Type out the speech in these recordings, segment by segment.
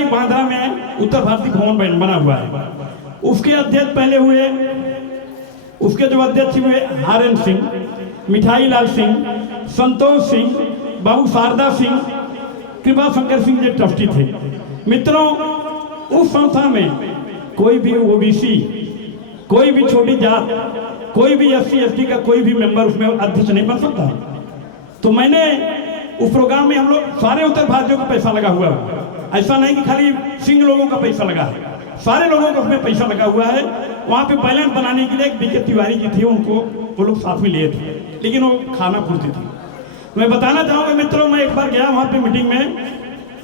कि बांद्रा में उत्तर भारतीय भवन बना हुआ है, उसके अध्यक्ष पहले हुए, उसके जो अध्यक्ष हुए हारेन सिंह, मिठाई लाल सिंह, संतोष सिंह, बाबू शारदा सिंह, कृपा शंकर सिंह जो ट्रस्टी थे। मित्रों, उस संस्था में कोई भी ओबीसी, कोई भी छोटी जात, कोई भी SC ST का कोई भी मेंबर उसमें अध्यक्ष नहीं बन सकता। तो मैंने उस प्रोग्राम में हम लोग सारे उत्तर भारतीयों का पैसा लगा हुआ है, ऐसा नहीं कि खाली सिंह लोगों का पैसा लगा है, सारे लोगों का उसमें पैसा लगा हुआ है। वहाँ पे बैलेंस बनाने के लिए एक BK तिवारी जी थे, उनको वो लोग साथ में लिए थे, लेकिन वो खाना पूर्ति थी। तो मैं बताना चाहूँगा मित्रों, मैं एक बार गया वहाँ पे मीटिंग में,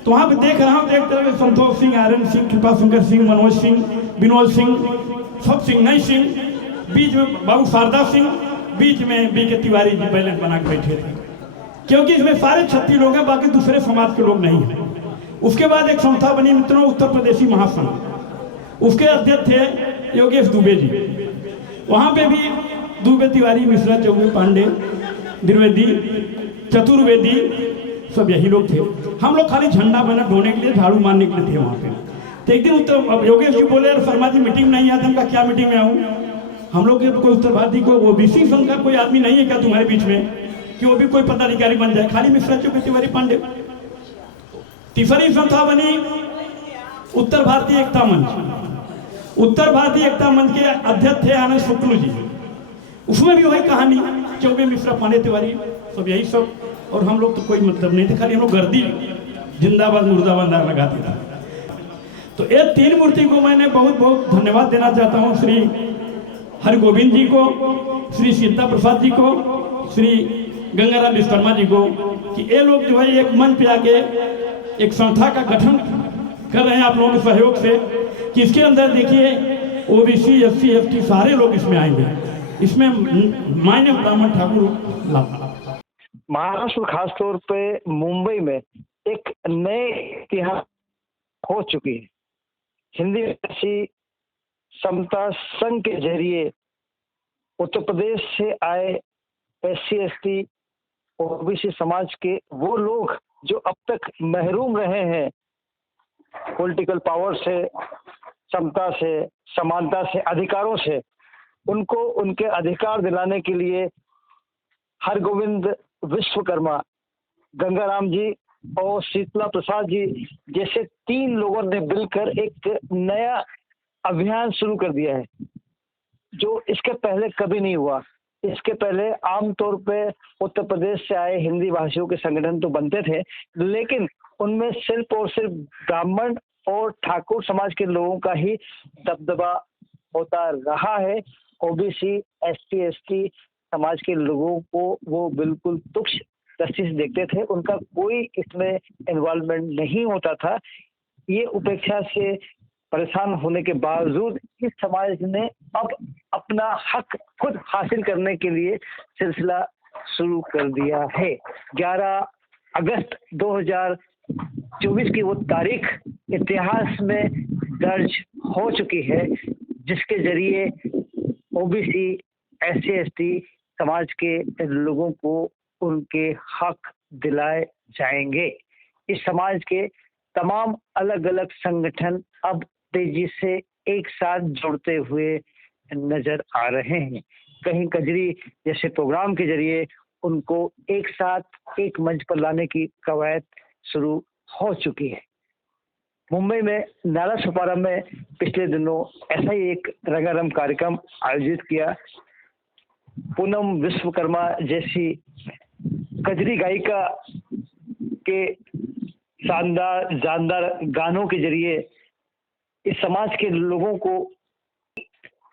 तो वहाँ पे देख रहा हूँ, एक तरह के संतोष सिंह, आर्यन सिंह, कृपा शंकर सिंह, मनोज सिंह, विनोद सिंह, सब सिंह, नई सिंह, बीच में बाबू शारदा सिंह, बीच में BK तिवारी जी बैलेंस बना के बैठे थे, क्योंकि इसमें सारे क्षत्रिय लोग हैं, बाकी दूसरे समाज के लोग नहीं हैं। उसके बाद एक संस्था बनी मित्रों, उत्तर प्रदेशी महासंघ, उसके अध्यक्ष थे योगेश दुबे जी। वहाँ पे भी दुबे, तिवारी, मिश्रा, चौबे, पांडे, द्विवेदी, चतुर्वेदी, सब यही लोग थे। हम लोग खाली झंडा बना ढोने के लिए, झाड़ू मारने के लिए थे वहाँ पे। तो एक दिन योगेश जी बोले, यार शर्मा जी मीटिंग नहीं आते, उनका क्या मीटिंग में आऊँ, हम लोग के कोई उत्तर भारतीय को OBC संघ का कोई आदमी नहीं है क्या तुम्हारे बीच में कि वो भी कोई पदाधिकारी बन जाए, खाली मिश्रा, चौबे, तिवारी, पांडे। तीसरी संस्था बनी उत्तर भारतीय एकता मंच। उत्तर भारतीय एकता मंच के अध्यक्ष थे आनंद शुक्ल जी। उसमें भी वही कहानी, चौबे, मिश्रा, पांडे, तिवारी, सब यही सब, और हम लोग तो कोई मतलब नहीं थे, खाली हम लोग गर्दी जिंदाबाद मुर्दाबाद लगाते थे। तो ये तीन मूर्ति को मैंने बहुत बहुत धन्यवाद देना चाहता हूँ, श्री हरगोविंद जी को, श्री सीता प्रसाद जी को, श्री गंगाराम विश्वकर्मा जी को, कि ये लोग जो है एक मन पे आके एक संस्था का गठन कर रहे हैं आप लोगों के सहयोग से, कि इसके अंदर देखिए OBC SC ST सारे लोग इसमें आएंगे, इसमें मायने ब्राह्मण ठाकुर लाभ। महाराष्ट्र खास तौर पे मुंबई में एक नए इतिहास हो चुकी है। हिंदी भाषी समता संघ के जरिए उत्तर प्रदेश से आए SC ST OBC समाज के वो लोग जो अब तक महरूम रहे हैं पॉलिटिकल पावर से, समता से, समानता से, अधिकारों से, उनको उनके अधिकार दिलाने के लिए हरगोविंद विश्वकर्मा, गंगाराम जी और शीतला प्रसाद जी जैसे 3 लोगों ने मिलकर एक नया अभियान शुरू कर दिया है, जो इसके पहले कभी नहीं हुआ। इसके पहले आमतौर पे उत्तर प्रदेश से आए हिंदी भाषियों के संगठन तो बनते थे, लेकिन उनमें सिर्फ और सिर्फ ब्राह्मण और ठाकुर समाज के लोगों का ही दबदबा होता रहा है। OBC SC ST समाज के लोगों को वो बिल्कुल तुच्छ दृष्टि से देखते थे, उनका कोई इसमें इन्वॉल्वमेंट नहीं होता था। ये उपेक्षा से परेशान होने के बावजूद इस समाज ने अब अपना हक खुद हासिल करने के लिए सिलसिला शुरू कर दिया है। 11 अगस्त 2024 की वो तारीख इतिहास में दर्ज हो चुकी है, जिसके जरिए OBC SC ST समाज के लोगों को उनके हक दिलाए जाएंगे। इस समाज के तमाम अलग अलग संगठन अब तेजी से एक साथ जुड़ते हुए नजर आ रहे हैं। कहीं कजरी जैसे प्रोग्राम के जरिए उनको एक साथ एक मंच पर लाने की कवायद शुरू हो चुकी है। मुंबई में नाला सोपारा में पिछले दिनों ऐसा ही एक रंगारंग कार्यक्रम आयोजित किया। पूनम विश्वकर्मा जैसी कजरी गायिका के जानदार गानों के जरिए इस समाज के लोगों को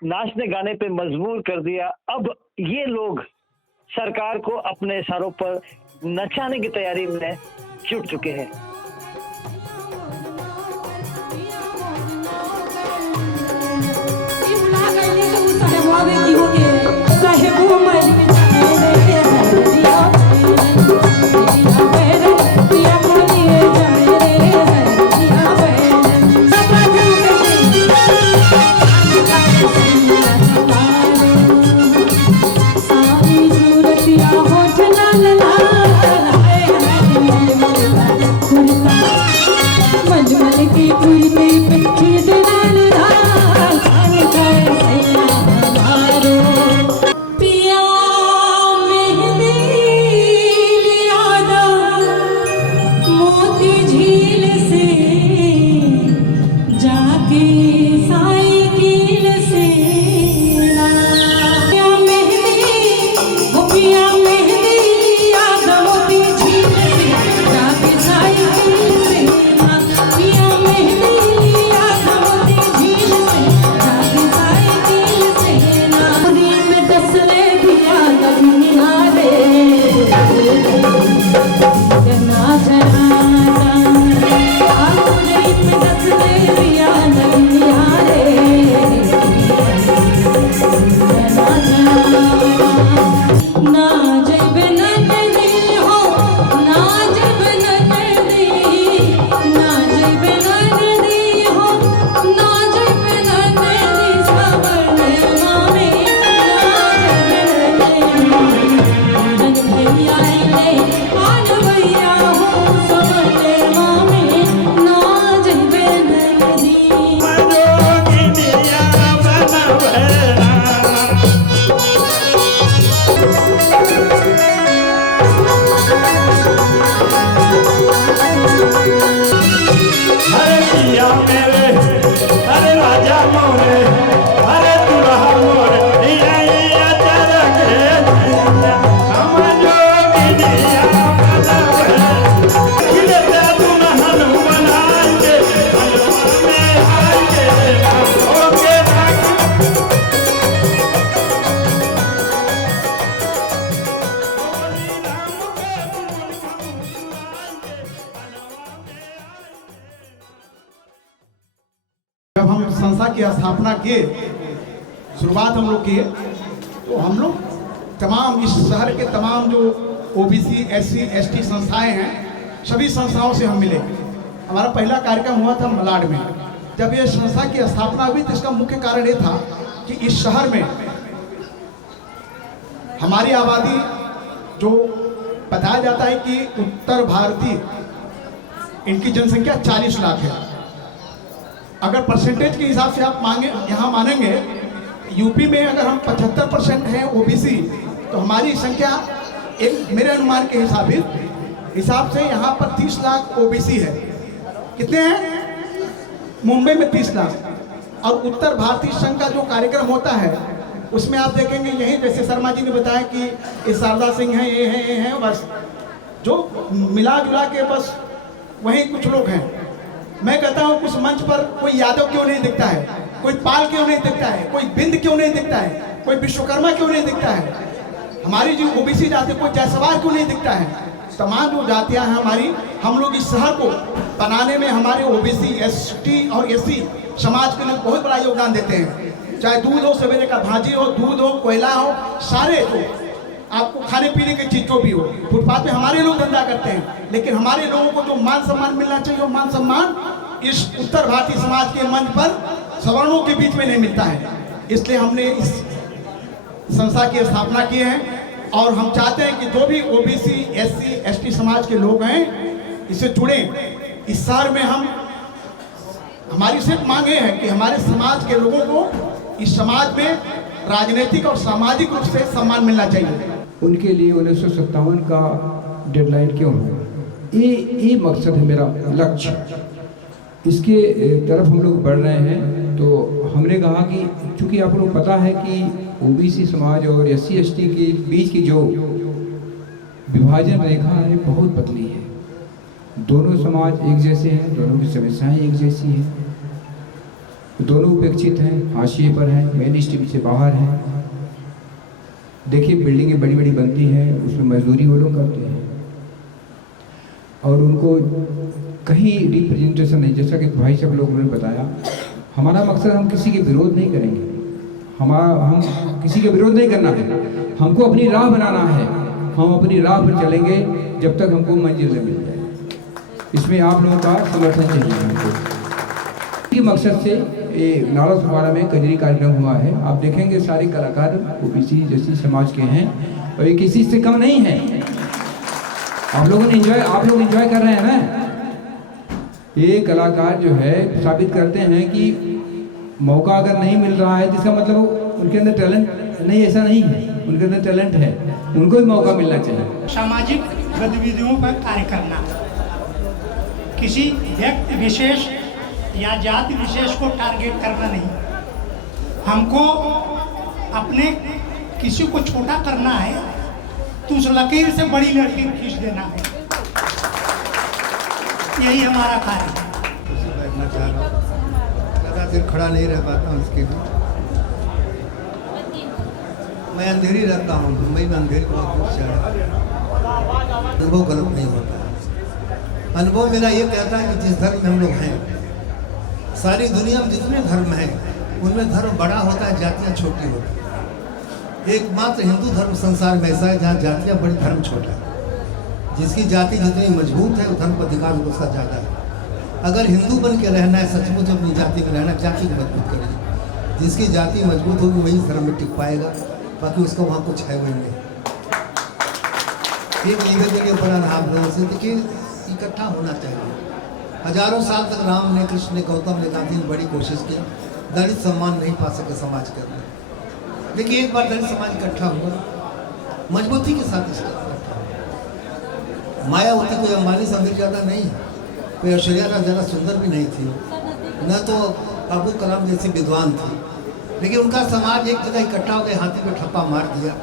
नाचने गाने पे मजबूर कर दिया। अब ये लोग सरकार को अपने इशारों पर नचाने की तैयारी में जुट चुके हैं। मन के जब हम संस्था की स्थापना किए, शुरुआत हम लोग किए, तो हम लोग तमाम इस शहर के तमाम जो ओबीसी एससी एसटी संस्थाएं हैं, सभी संस्थाओं से हम मिले। हमारा पहला कार्यक्रम हुआ था मलाड में। जब ये संस्था की स्थापना हुई तो इसका मुख्य कारण ये था कि इस शहर में हमारी आबादी जो बताया जाता है कि उत्तर भारतीय, इनकी जनसंख्या 40 लाख है। अगर परसेंटेज के हिसाब से आप यहाँ मानेंगे, यूपी में अगर हम 75% हैं ओबीसी, तो हमारी संख्या एक मेरे अनुमान के हिसाब से यहाँ पर 30 लाख ओबीसी है। कितने हैं? मुंबई में 30 लाख। और उत्तर भारतीय संघ का जो कार्यक्रम होता है उसमें आप देखेंगे यही, जैसे शर्मा जी ने बताया कि ये शारदा सिंह हैं, ये हैं, बस जो मिला जुला के बस वही कुछ लोग हैं। मैं कहता हूँ उस मंच पर कोई यादव क्यों नहीं दिखता है, कोई पाल क्यों नहीं दिखता है, कोई बिंद क्यों नहीं दिखता है, कोई विश्वकर्मा क्यों नहीं दिखता है, हमारी जो ओबीसी जाति कोई जायसवाल क्यों नहीं दिखता है। तमाम जो जातियां हैं हमारी, हम लोग इस शहर को बनाने में हमारे ओबीसी एसटी और एससी समाज के लोग बहुत बड़ा योगदान देते हैं। चाहे दूध हो, सवेरे का भाजी हो, दूध हो, कोयला हो, सारे जो आपको खाने पीने की चीज जो भी हो, फुटपाथ पे हमारे लोग धंधा करते हैं। लेकिन हमारे लोगों को जो मान सम्मान मिलना चाहिए, वो मान सम्मान इस उत्तर भारतीय समाज के मंच पर सवर्णों के बीच में नहीं मिलता है। इसलिए हमने इस संस्था की स्थापना की है और हम चाहते हैं कि जो भी ओबीसी एससी एसटी समाज के लोग हैं इससे जुड़े। इस शहर में हमारी सिर्फ मांगे हैं कि हमारे समाज के लोगों को इस समाज में राजनीतिक और सामाजिक रूप से सम्मान मिलना चाहिए। उनके लिए 1957 का डेडलाइन क्यों है, ये मकसद है मेरा लक्ष्य। इसके तरफ हम लोग बढ़ रहे हैं। तो हमने कहा कि चूँकि आप लोग पता है कि ओबीसी समाज और एससी एसटी के बीच की जो विभाजन रेखा है बहुत पतली है। दोनों समाज एक जैसे हैं, दोनों की समस्याएं एक जैसी हैं, दोनों उपेक्षित हैं, हाशिए पर हैं, मेन स्ट्रीम से बाहर हैं। देखिए बिल्डिंगें बड़ी बड़ी बनती हैं, उसमें मजदूरी वो लोग करते हैं और उनको कहीं रिप्रेजेंटेशन नहीं। जैसा कि भाई साहब लोगों ने बताया, हमारा मकसद, हम किसी के विरोध नहीं करेंगे, हम किसी के विरोध नहीं करना है, हमको अपनी राह बनाना है। हम अपनी राह पर चलेंगे जब तक हमको मंजिल न मिल जाए। इसमें आप लोगों का समर्थन चाहिए हमको। इसी मकसद से ये नाला सुपारा में कजरी कार्यक्रम हुआ है। आप देखेंगे सारे कलाकार ओबीसी जैसी समाज के हैं और ये किसी से कम नहीं है। आप लोग एंजॉय कर रहे हैं ना। ये कलाकार जो है साबित करते हैं कि मौका अगर नहीं मिल रहा है तो इसका मतलब उनके अंदर टैलेंट नहीं, ऐसा नहीं है, उनके अंदर टैलेंट है, उनको भी मौका मिलना चाहिए। सामाजिक गतिविधियों पर कार्य करना, किसी व्यक्ति विशेष या जाति विशेष को टारगेट करना नहीं। हमको अपने किसी को छोटा करना है तो उस लकीर से बड़ी लकीर खींच देना है, यही हमारा कार्य है। बैठना चाह रहा हूँ, ज़्यादा देर खड़ा नहीं रह पाता हूँ, उसके लिए मैं अंधेरी रहता हूँ, मुंबई में अंधेरी बहुत कुछ है, अनुभव गलत नहीं होता। अनुभव मेरा ये कहता है कि जिस धर्म में हम लोग हैं, सारी दुनिया में जितने धर्म हैं उनमें धर्म बड़ा होता है, जातियाँ छोटी होती हैं। एकमात्र हिंदू धर्म संसार में ऐसा है जहाँ जातियाँ बड़ी, धर्म छोटा है। जिसकी जाति जितनी मजबूत है वो धर्म पर अधिकार उसका ज़्यादा है। अगर हिंदू बन के रहना है, सचमुच अपनी जाति में रहना, जाति को मजबूत करिए। जिसकी जाति मजबूत होगी वही धर्म में टिक पाएगा, बाकी उसका वहाँ कुछ है वही नहीं। एक निवेदन के बड़ा आप लोगों से देखिए, इकट्ठा होना चाहिए। हजारों साल तक राम ने, कृष्ण ने, गौतम ने, गांधी ने बड़ी कोशिश की, दलित सम्मान नहीं पा सके समाज के अंदर। देखिए एक बार दलित समाज इकट्ठा हुआ, मजबूती के साथ इसका इकट्ठा हुआ। मायावती कोई अंबानी से अमीर ज़्यादा नहीं है, कोई ऐश्वर्या राय ज़्यादा सुंदर भी नहीं थी, न तो अब्दुल कलाम जैसी विद्वान थी, लेकिन उनका समाज एक जगह इकट्ठा हो गया, हाथी पे ठप्पा मार दिया,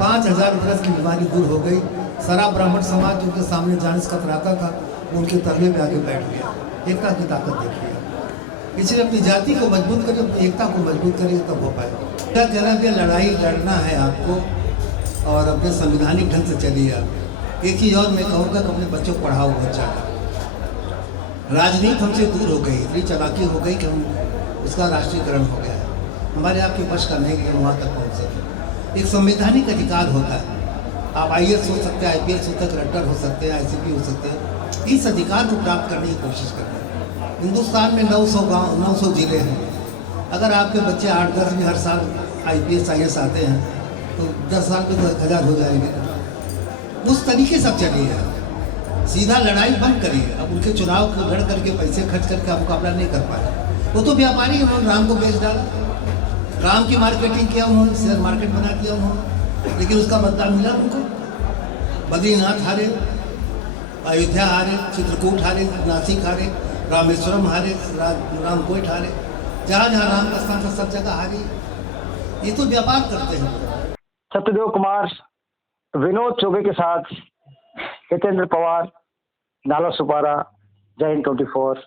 5000 बरस की बीमारी दूर हो गई। सारा ब्राह्मण समाज जो उनके सामने जाने से कतराता था, उनके तरले पे आके बैठ गया। एकता की ताकत देखिए, इसलिए अपनी जाति को मजबूत करिए, अपनी एकता को मजबूत करिए, तब हो पाएगा। क्या कहना भी लड़ाई लड़ना है आपको और अपने संविधानिक ढंग से चलिए आप। एक चीज़ और मैं कहूँगा कि अपने बच्चों को पढ़ाओ बहुत ज़्यादा। राजनीति हमसे दूर हो गई, इतनी चालाकी हो गई कि हम उसका राष्ट्रीयकरण हो गया है। हमारे आपके बस का नहीं कि वहाँ तक पहुँच सके। एक संवैधानिक अधिकार होता है, आप IAS हो सकते हैं, IPS हो सकते हैं, कलेक्टर हो सकते हैं, ICP हो सकते हैं। इस अधिकार को प्राप्त करने की कोशिश करते हैं। हिंदुस्तान में 900 गाँव, 900 जिले हैं। अगर आपके बच्चे 8-10 में हर साल IPS IAS आते हैं तो 10 साल में तो 1000 हो जाएंगे। उस तरीके से चलिए, सीधा लड़ाई बंद करिए। अब उनके चुनाव को लड़ करके पैसे खर्च करके आप मुकाबला नहीं कर पाए। वो तो व्यापारी हैं, उन्होंने राम को बेच डाला, राम की मार्केटिंग किया उन्होंने, शेयर मार्केट बना दिया उन्होंने, लेकिन उसका मतदान मिला उनको। बद्रीनाथ हारे, अयोध्या हारे, चित्रकूट हारे, नासिक हारे, रामेश्वरम हारे, रामकोट हारे, जहाँ जहाँ राम का स्थान था सब जगह हारी। ये तो व्यापार करते हैं। सत्यदेव कुमार, विनोद चौबे के साथ हितेंद्र पवार, नाला सुपारा, जय हिंद 24।